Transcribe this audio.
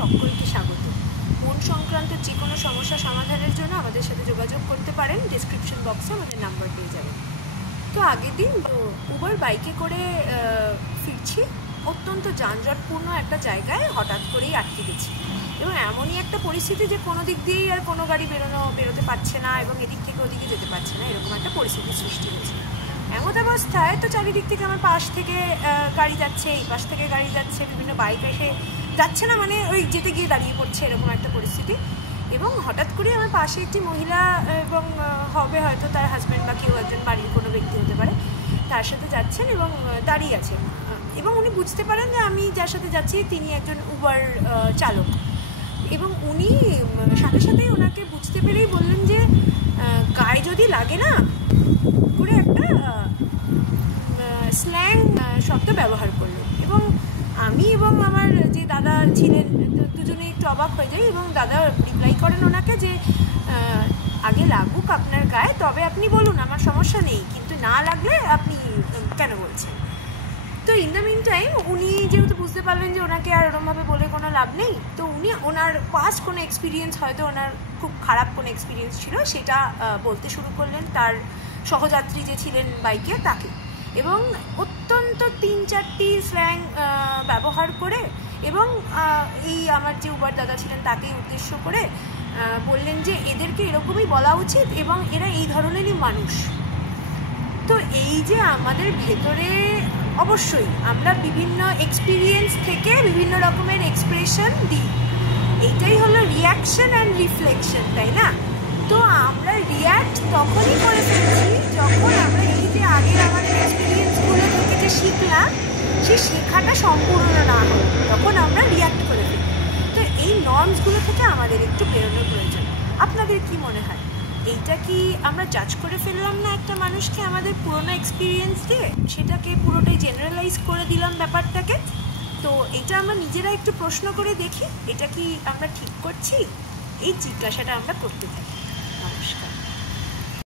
সকলকে স্বাগত। মন সংক্রান্ত যে কোনো সমস্যা সমাধানের জন্য আমাদের সাথে যোগাযোগ করতে পারেন। ডেসক্রিপশন বক্সে আমাদের নাম্বার পেয়ে যাবেন। তো আগের দিন উবার বাইকে করে ফিরছি, অত্যন্ত যানজটপূর্ণ একটা জায়গায় হঠাৎ করেই আটকে গেছি এবং এমনই একটা পরিস্থিতি যে কোনো দিক দিয়েই আর কোনো গাড়ি বেরোতে পারছে না এবং এদিক থেকে ওদিকে যেতে পারছে না, এরকম একটা পরিস্থিতির সৃষ্টি হয়েছে। এমন অবস্থায় তো চারিদিক থেকে আমার পাশ থেকে গাড়ি যাচ্ছে, এই পাশ থেকে গাড়ি যাচ্ছে, বিভিন্ন বাইক এসে যাচ্ছে না, মানে ওই যেতে গিয়ে দাঁড়িয়ে পড়ছে, এরকম একটা পরিস্থিতি। এবং হঠাৎ করে আমার পাশে একটি মহিলা এবং হবে হয়তো তার হাজব্যান্ড বা কেউ একজন বাড়ির কোনো ব্যক্তি হতে পারে, তার সাথে যাচ্ছেন এবং দাঁড়িয়ে আছেন এবং উনি বুঝতে পারেন যে আমি যার সাথে যাচ্ছি তিনি একজন উবার চালক এবং উনি সাথে সাথেই ওনাকে বুঝতে পেরেই বললেন যে গায়ে যদি লাগে না করে একটা স্ল্যাং শব্দ ব্যবহার করলেন এবং আমি এবং আমার যে দাদা ছিলেন দুজনে একটু অবাক হয়ে যাই এবং দাদা রিপ্লাই করেন ওনাকে যে আগে লাগুক আপনার গায়ে তবে আপনি বলুন, আমার সমস্যা নেই, কিন্তু না লাগলে আপনি কেন বলছেন। তো ইন দ্য মিন টাইম উনি যেহেতু বুঝতে পারলেন যে ওনাকে আর ওরমভাবে বলে কোনো লাভ নেই, তো উনি ওনার পাস্ট কোনো এক্সপিরিয়েন্স, হয়তো ওনার খুব খারাপ কোনো এক্সপিরিয়েন্স ছিল, সেটা বলতে শুরু করলেন তার সহযাত্রী যে ছিলেন বাইকে তাকে, এবং অত্যন্ত 3-4টি স্ল্যাং ব্যবহার করে এবং এই আমার যে উবার দাদা ছিলেন তাকেই উদ্দেশ্য করে বললেন যে এদেরকে এরকমই বলা উচিত এবং এরা এই ধরনেরই মানুষ। তো এই যে আমাদের ভেতরে অবশ্যই আমরা বিভিন্ন এক্সপিরিয়েন্স থেকে বিভিন্ন রকমের এক্সপ্রেশন দিই, এইটাই হলো রিয়াকশন অ্যান্ড রিফ্লেকশন, তাই না? তো আমরা রিয়াক্ট তখনই করে ফেলছি যখন আমরা এই যে আগের আমাদের এক্সপিরিয়েন্সগুলো থেকে যে শিখলাম সেই শেখাটা সম্পূর্ণ না হয়, তখন আমরা রিয়াক্ট করে ফেলি। তো এই নর্মসগুলো থেকে আমাদের একটু বেরোনোর প্রয়োজন। আপনাদের কি মনে হয়, এইটা কি আমরা জাজ করে ফেললাম না একটা মানুষকে আমাদের পুরোনো এক্সপিরিয়েন্স দিয়ে, সেটাকে পুরোটাই জেনারেলাইজ করে দিলাম ব্যাপারটাকে? তো এটা আমরা নিজেরা একটু প্রশ্ন করে দেখি, এটা কি আমরা ঠিক করছি? এই জিজ্ঞাসাটা আমরা করতে থাকি। নমস্কার।